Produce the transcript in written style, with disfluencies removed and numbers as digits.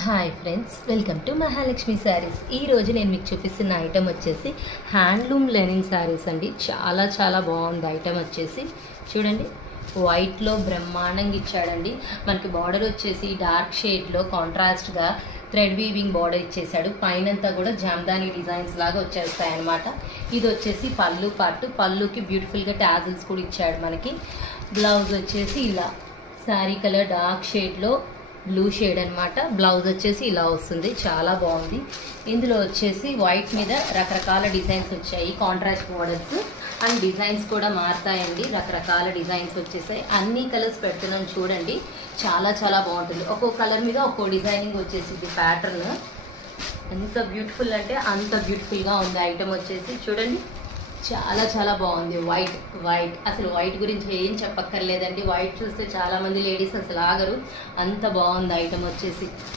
Hi friends, welcome to Mahalakshmi saris. ఈరోజు నేను మీకు చూపిస్తున్న ఐటెం వచ్చేసి హ్యాండ్లూమ్ లెనిన్ శారీస్ అండి. చాలా చాలా బాగుంది ఐటెం వచ్చేసి. చూడండి, వైట్లో బ్రహ్మాండంగా ఇచ్చాడండి. మనకి బార్డర్ వచ్చేసి డార్క్ షేడ్లో కాంట్రాస్ట్గా థ్రెడ్ వీవింగ్ బార్డర్ ఇచ్చేసాడు. పైనంతా కూడా జామ్దాని డిజైన్స్ లాగా వచ్చేస్తాయి అనమాట. ఇది వచ్చేసి పళ్ళు పార్ట్. పళ్ళుకి బ్యూటిఫుల్గా టాజిల్స్ కూడా ఇచ్చాడు మనకి. బ్లౌజ్ వచ్చేసి ఇలా శారీ కలర్ డార్క్ షేడ్లో బ్లూ షేడ్ అనమాట. బ్లౌజ్ వచ్చేసి ఇలా వస్తుంది, చాలా బాగుంది. ఇందులో వచ్చేసి వైట్ మీద రకరకాల డిజైన్స్ వచ్చాయి, కాంట్రాస్ట్ మోడల్స్ అండ్ డిజైన్స్ కూడా మారుతాయండి. రకరకాల డిజైన్స్ వచ్చేసాయి. అన్ని కలర్స్ పెడుతున్నాను చూడండి, చాలా చాలా బాగుంటుంది. ఒక్కో కలర్ మీద ఒక్కో డిజైనింగ్ వచ్చేసింది. ప్యాటర్న్ ఎంత బ్యూటిఫుల్ అంటే అంత బ్యూటిఫుల్గా ఉంది ఐటమ్ వచ్చేసి. చూడండి, చాలా చాలా బాగుంది. వైట్ అసలు వైట్ గురించి ఏం చెప్పక్కర్లేదండి. వైట్ చూస్తే చాలామంది లేడీస్ అసలు ఆగరు, అంత బాగుంది ఐటమ్ వచ్చేసి.